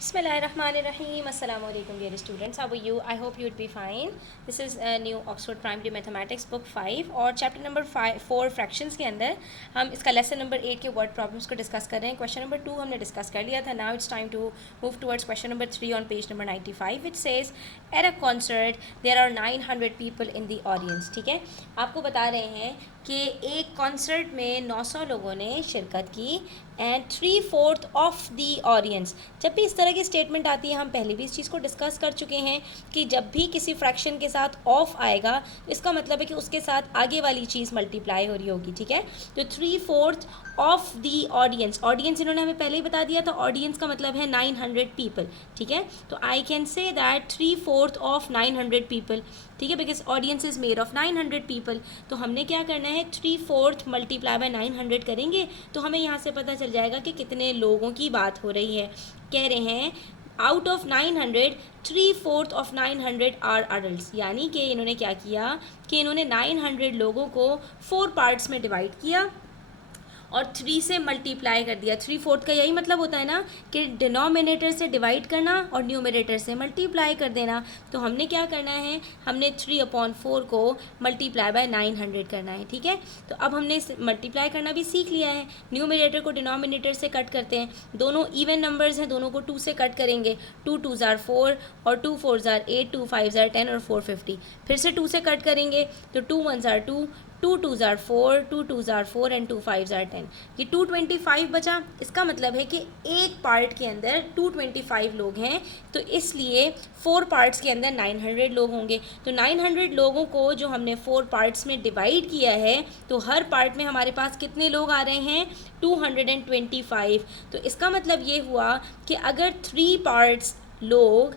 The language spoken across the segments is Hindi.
Bismillahirrahmanirrahim. Assalamu alaikum dear students. How are you? I hope you'd be fine. This is a new Oxford Primary Mathematics book 5 और चैप्टर नंबर 4 फ्रैक्शंस के अंदर हम इसका लेसन नंबर 8 के वर्ड प्रॉब्लम्स को डिस्कस कर रहे हैं. क्वेश्चन नंबर 2 हमने डिस्कस कर लिया था. Now it's time to move towards question number 3 on page number 95 which says at a concert there are 900 people in the audience. ठीक है, आपको बता रहे हैं कि एक कॉन्सर्ट में 900 लोगों ने शिरकत की एंड 3/4 ऑफ द ऑडियंस. जब भी इस तरह की स्टेटमेंट आती है, हम पहले भी इस चीज़ को डिस्कस कर चुके हैं कि जब भी किसी फ्रैक्शन के साथ ऑफ आएगा तो इसका मतलब है कि उसके साथ आगे वाली चीज़ मल्टीप्लाई हो रही होगी. ठीक है, तो 3/4 ऑफ द ऑडियंस. ऑडियंस इन्होंने हमें पहले ही बता दिया था, ऑडियंस का मतलब है 900 पीपल. ठीक है, तो I can say that 3/4 of 900 people. ठीक है, because audience is made of 900 people. तो हमने क्या करना है, 3/4 मल्टीप्लाई बाय 900 करेंगे तो हमें यहाँ से पता चल जाएगा कि कितने लोगों की बात हो रही है. कह रहे हैं out of 900 3/4 of 900 are adult. यानी कि इन्होंने क्या किया कि इन्होंने 900 लोगों को 4 पार्ट्स में डिवाइड किया और 3 से मल्टीप्लाई कर दिया. 3/4 का यही मतलब होता है ना कि डिनोमिनेटर से डिवाइड करना और न्यूमरेटर से मल्टीप्लाई कर देना. तो हमने क्या करना है, हमने 3/4 को मल्टीप्लाई बाय 900 करना है. ठीक है, तो अब हमने मल्टीप्लाई करना भी सीख लिया है. न्यूमरेटर को डिनोमिनेटर से कट करते हैं. दोनों इवन नंबर्स हैं, दोनों को 2 से कट करेंगे. 2 2s are 4 और 2 4s are 8, 2 5s are 10 और 4 50. फिर से 2 से कट करेंगे तो 2 1s are 2, 2 2s are 4, 2 2s are 4 and 2 5s are 10. ये 225 बचा. इसका मतलब है कि एक पार्ट के अंदर 225 लोग हैं, तो इसलिए 4 पार्ट्स के अंदर 900 लोग होंगे. तो 900 लोगों को जो हमने 4 पार्ट्स में डिवाइड किया है, तो हर पार्ट में हमारे पास कितने लोग आ रहे हैं, 225. तो इसका मतलब ये हुआ कि अगर 3 पार्ट्स लोग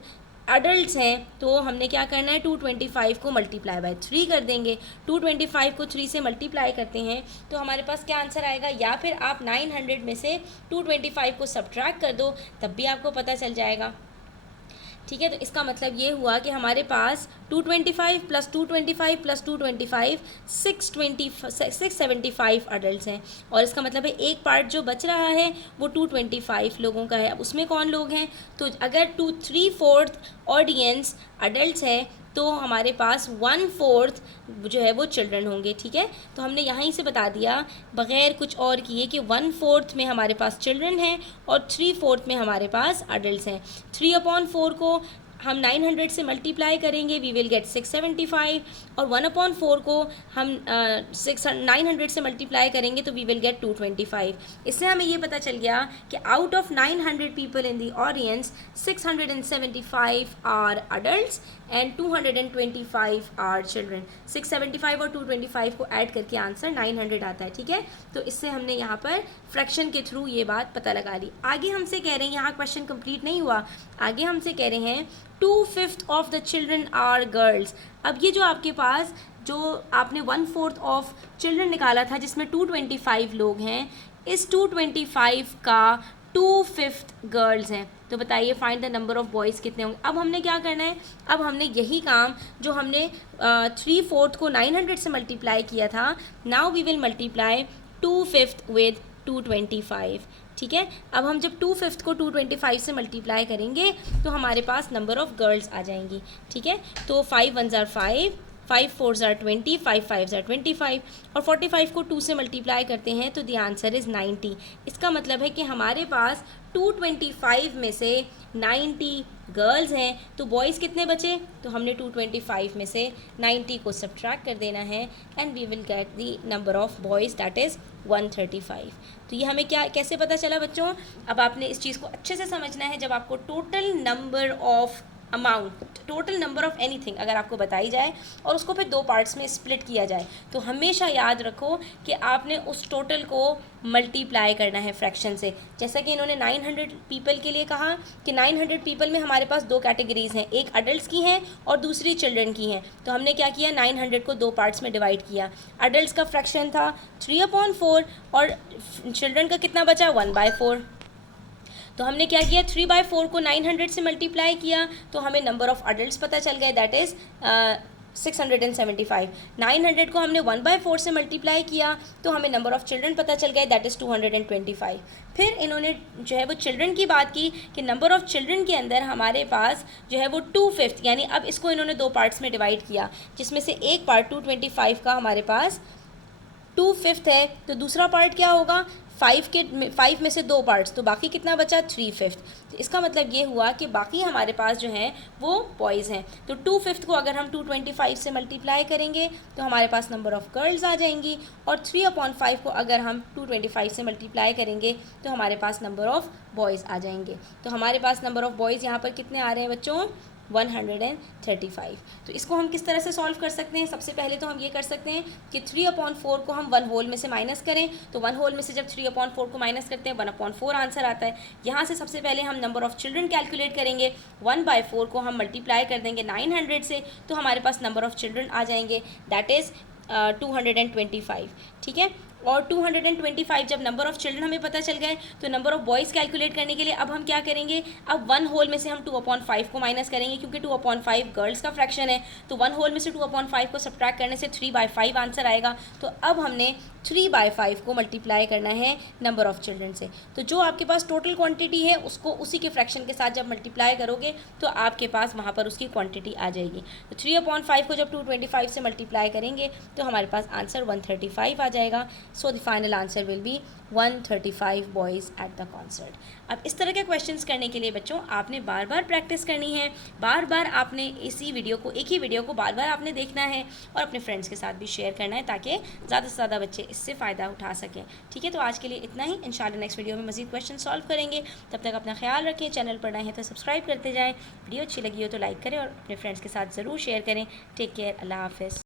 अडल्ट हैं तो हमने क्या करना है, 225 को मल्टीप्लाई बाय 3 कर देंगे. 225 को 3 से मल्टीप्लाई करते हैं तो हमारे पास क्या आंसर आएगा, या फिर आप 900 में से 225 को सब्ट्रैक्ट कर दो तब भी आपको पता चल जाएगा. ठीक है, तो इसका मतलब ये हुआ कि हमारे पास 225 प्लस 225 प्लस 225 675 अडल्ट हैं. और इसका मतलब है एक पार्ट जो बच रहा है वो 225 लोगों का है. अब उसमें कौन लोग हैं, तो अगर 3/4 ऑडियंस अडल्ट है तो हमारे पास 1/4 जो है वो चिल्ड्रन होंगे. ठीक है, तो हमने यहाँ ही से बता दिया बग़ैर कुछ और किए कि 1/4 में हमारे पास चिल्ड्रन हैं और 3/4 में हमारे पास अडल्ट हैं. 3/4 को हम 900 से मल्टीप्लाई करेंगे, वी विल गेट 675. और 1/4 को हम 900 से मल्टीप्लाई करेंगे तो वी विल गेट 225. इससे हमें ये पता चल गया कि out of 900 people in the audience 675 are adults and 225 are children. 675 और 225 को ऐड करके आंसर 900 आता है. ठीक है, तो इससे हमने यहाँ पर फ्रैक्शन के थ्रू ये बात पता लगा ली. आगे हमसे कह रहे हैं, यहाँ क्वेश्चन कंप्लीट नहीं हुआ, आगे हमसे कह रहे हैं 2/5 of the children are girls. अब ये जो आपके पास जो आपने 1/4 ऑफ चिल्ड्रन निकाला था जिसमें 225 लोग हैं, इस 225 का 2/5 गर्ल्स हैं. तो बताइए find the number of boys कितने होंगे. अब हमने क्या करना है, अब हमने यही काम जो हमने 3/4 को 900 से मल्टीप्लाई किया था, now we will multiply 2/5 with 225. ठीक है, अब हम जब 2/5 को 225 से मल्टीप्लाई करेंगे तो हमारे पास नंबर ऑफ़ गर्ल्स आ जाएंगी. ठीक है, तो 5 1s are 5, 5 4s are 20, 5 5s are 25 और 45 को 2 से मल्टीप्लाई करते हैं तो द आंसर इज़ 90. इसका मतलब है कि हमारे पास 225 में से 90 गर्ल्स हैं, तो बॉयज़ कितने बचे, तो हमने 225 में से 90 को सब्ट्रैक्ट कर देना है and we will get the number of boys that is 135. तो ये हमें क्या कैसे पता चला बच्चों, अब आपने इस चीज़ को अच्छे से समझना है. जब आपको total number of amount, total number of anything अगर आपको बताई जाए और उसको फिर 2 पार्ट्स में स्प्लिट किया जाए, तो हमेशा याद रखो कि आपने उस टोटल को मल्टीप्लाई करना है फ्रैक्शन से. जैसा कि इन्होंने 900 पीपल के लिए कहा कि 900 पीपल में हमारे पास 2 कैटेगरीज़ हैं, एक अडल्ट की हैं और दूसरी चिल्ड्रन की हैं. तो हमने क्या किया, 900 को 2 पार्ट्स में डिवाइड किया. अडल्ट का फ्रैक्शन था 3/4 और चिल्ड्रन का कितना बचा, 1/4. तो हमने क्या किया, 3/4 को 900 से मल्टीप्लाई किया तो हमें नंबर ऑफ़ अडल्ट्स पता चल गए, दैट इज़ 675। 900 को हमने 1/4 से मल्टीप्लाई किया तो हमें नंबर ऑफ़ चिल्ड्रन पता चल गए, दैट इज़ 225। फिर इन्होंने जो है वो चिल्ड्रन की बात की कि नंबर ऑफ़ चिल्ड्रन के अंदर हमारे पास जो है वो 2/5, यानी अब इसको इन्होंने 2 पार्ट्स में डिवाइड किया, जिसमें से एक पार्ट 225 का हमारे पास 2/5 है, तो दूसरा पार्ट क्या होगा, 5 में से 2 पार्ट्स, तो बाकी कितना बचा, 3/5। तो इसका मतलब ये हुआ कि बाकी हमारे पास जो हैं वो बॉयज़ हैं। तो 2/5 को अगर हम 225 से मल्टीप्लाई करेंगे तो हमारे पास नंबर ऑफ़ गर्ल्स आ जाएंगी, और 3/5 को अगर हम 225 से मल्टीप्लाई करेंगे तो हमारे पास नंबर ऑफ़ बॉयज़ आ जाएंगे। तो हमारे पास नंबर ऑफ़ बॉयज़ यहाँ पर कितने आ रहे हैं बच्चों, 135। तो इसको हम किस तरह से सॉल्व कर सकते हैं, सबसे पहले तो हम ये कर सकते हैं कि 3/4 को हम 1 होल में से माइनस करें, तो 1 होल में से जब 3/4 को माइनस करते हैं 1/4 आंसर आता है। यहाँ से सबसे पहले हम नंबर ऑफ़ चिल्ड्रन कैलकुलेट करेंगे, 1/4 को हम मल्टीप्लाई कर देंगे 900 से, तो हमारे पास नंबर ऑफ़ चिल्ड्रन आ जाएंगे, दैट इज़ 225। ठीक है, और 225 जब नंबर ऑफ़ चिल्ड्रन हमें पता चल गए तो नंबर ऑफ़ बॉयज़ कैलकुलेट करने के लिए अब हम क्या करेंगे, अब 1 होल में से हम 2/5 को माइनस करेंगे, क्योंकि 2/5 गर्ल्स का फ्रैक्शन है, तो 1 होल में से 2/5 को सब्ट्रैक्ट करने से 3/5 आंसर आएगा। तो अब हमने 3/5 को मल्टीप्लाई करना है नंबर ऑफ़ चिल्ड्रन से, तो जो आपके पास टोटल क्वांटिटी है उसको उसी के फ्रैक्शन के साथ जब मल्टीप्लाई करोगे तो आपके पास वहाँ पर उसकी क्वांटिटी आ जाएगी। तो 3/5 को जब 225 से मल्टीप्लाई करेंगे तो हमारे पास आंसर 135 आ जाएगा। So the final answer will be 135 boys at the concert. अब इस तरह के क्वेश्चंस करने के लिए बच्चों आपने बार बार प्रैक्टिस करनी है, बार बार आपने इसी वीडियो को, एक ही वीडियो को बार बार आपने देखना है और अपने फ्रेंड्स के साथ भी शेयर करना है, ताकि ज़्यादा से ज़्यादा बच्चे इससे फ़ायदा उठा सकें। ठीक है, तो आज के लिए इतना ही, इंशाल्लाह नेक्स्ट वीडियो में मज़ीद क्वेश्चन सॉल्व करेंगे। तब तक अपना ख्याल रखें, चैनल पर नए हैं तो सब्सक्राइब करते जाएँ, वीडियो अच्छी लगी हो तो लाइक करें और अपने फ्रेंड्स के साथ ज़रूर शेयर करें। टेक केयर, अल्लाह हाफ़िज़।